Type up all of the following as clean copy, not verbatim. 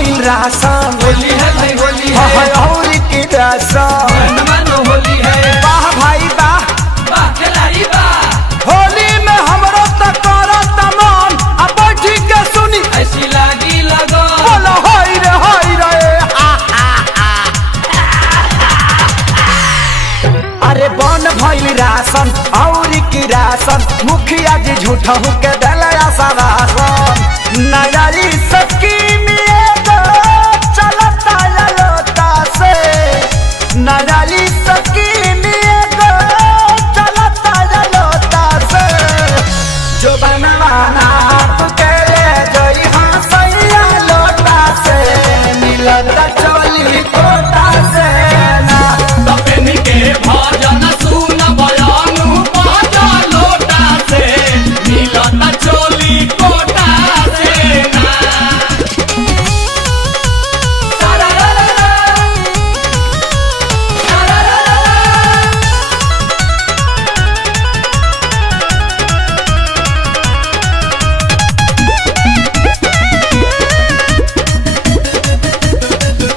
भइल राशन होली है भाई होली है और की राशन मानो होली है वाह भाई वाह वाह खिलाड़ी वाह होली में हमरो त करत मन आ बैठी के सुनी ऐसी लागी लगो बोलो होई रे अरे बन भइल राशन और की राशन मुखिया जी झूठा के दलया सवासन नयारी स्कीम चलता ललोता से नयारी स्कीम चलता ललोता से जो बनवाना के ले जोई हाँ सैया लोटा से मिलता चोली कोटा से ना तपेनी के भजन सुन बयानु बाजा लोटा से मिलता चोली कोटा से ना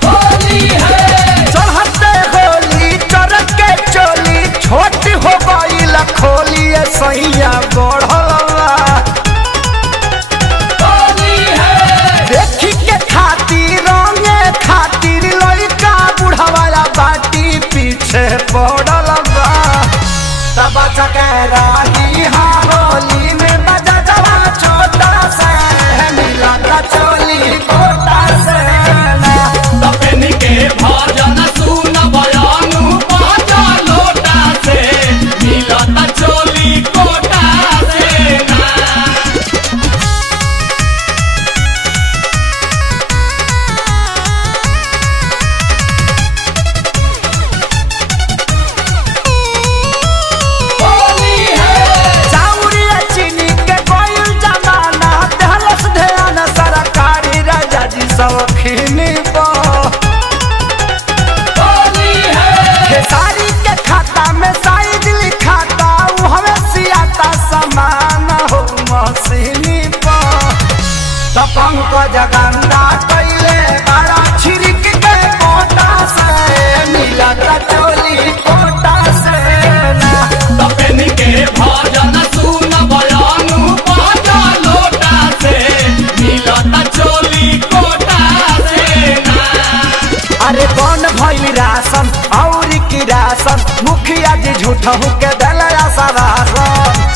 होली है चढ़ते होली चरक के चोली छोट हो गई खोली सैया बढ़लवा होली है देखी के खातिर रंगे खातिर लड़का बुढ़ावाला बाटी पीछे पड़लवा तब चकराही हाँ होली में बजा जवा छोटा से मिलता चोली कोटा से ना। तपेनी के भजन सुन बयानु बाजा लोटा से मिलता चोली कोटा से ना होली है चाउरिया चीनी के कोयल जमाना दहलस ध्यान सरकारी राजा जी सौखीनी होली है खेसारी के खाता में साइज लिखाता उ हमें सियाता समान हो मशीनी तपंग को जगंदा कैले बड़ा छिड़क के कोटा से मिलता चोली कोटा से ना। तपेनी के भजन सुन बयानु बाजा लोटा से मिलता चोली कोटा से ना अरे कौन भइल राशन और की राशन मुखिया जी झूठा के दलया सवासन